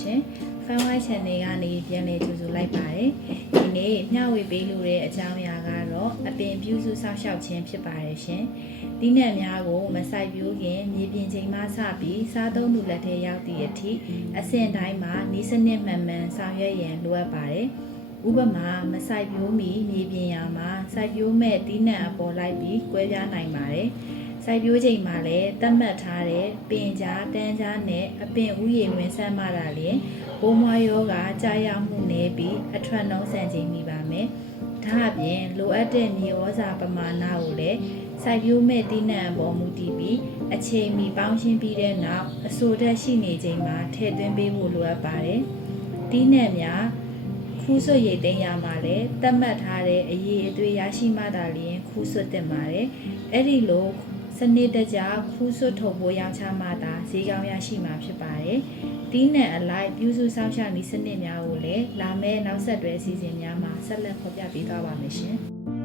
ရှင် Fan White Channel ကနေပြန်လည်ကြိုဆိုလိုက်ပါတယ်ဒီနေ့မျှဝေပေးလို့တဲ့အကြောင်းအရာကတော့အပင်ပြုစုစောင့်ရှောက်ခြင်းဖြစ်ပါတယ်ရှင်ဒီနဲ့များကိုမဆိုင်ပြိုးခင်မြေပြင်ချိန်မှစပြီးစားသုံးသူလက်ထဲရောက်သည့်အထိအဆင့်တိုင်းမှာဤစနစ်မှန်မှန်ဆောင်ရွက်ရန်လိုအပ်ပါတယ်ဥပမာမဆိုင်ပြိုးမီမြေပြင်ရာမှာစိုက်ပြိုးမဲ့တီးနှံအပေါ်လိုက်ပြီးကွဲပြားနိုင်ပါတယ်။ စိုက်ပျိုးချိန်မှာလည်းသတ်မှတ်ထားတဲ့ပင်ကြားတန်းကြားနဲ့အပင်ဥယျာဉ်ဝင်ဆက်မှတာလျင်ဘိုးမွားယောဂကြာရောက်မှုနည်းပြီးအထွက်နှုံးဆန်ချိန်မိပါမယ်။ဒါအပြင်လိုအပ်တဲ့မြေဩဇာပမာဏကိုလည်းစိုက်ပျိုးမဲ့တီးနှံအပေါ်မူတည်ပြီးအချိန်မီပေါင်းရှင်းပြီးတဲ့နောက်အဆိုတက်ရှိနေချိန်မှာထည့်သွင်းပေးဖို့လိုအပ်ပါတယ်။တီးနှံများခူးဆွတ်ရိတ်သိမ်းရမှာလည်းသတ်မှတ်ထားတဲ့အရေးအသွေးရရှိမှသာလျှင်ခူးဆွတ်တင်ပါတယ်။အဲ့ဒီလို စနစ်တကျခူးဆွတ်ထုတ်ဖို့ရောင်းချမှသာဈေးကောင်းရရှိမှာဖြစ်ပါတယ်။တီးနှံအလိုက်ပြုစုစောင့်ရှောက်နည်းစနစ်များကိုလည်းလာမယ့်နောက်ဆက်တွဲအစီအစဉ်များမှာဆက်လက်ဖော်ပြပေးသွားပါမယ်ရှင်။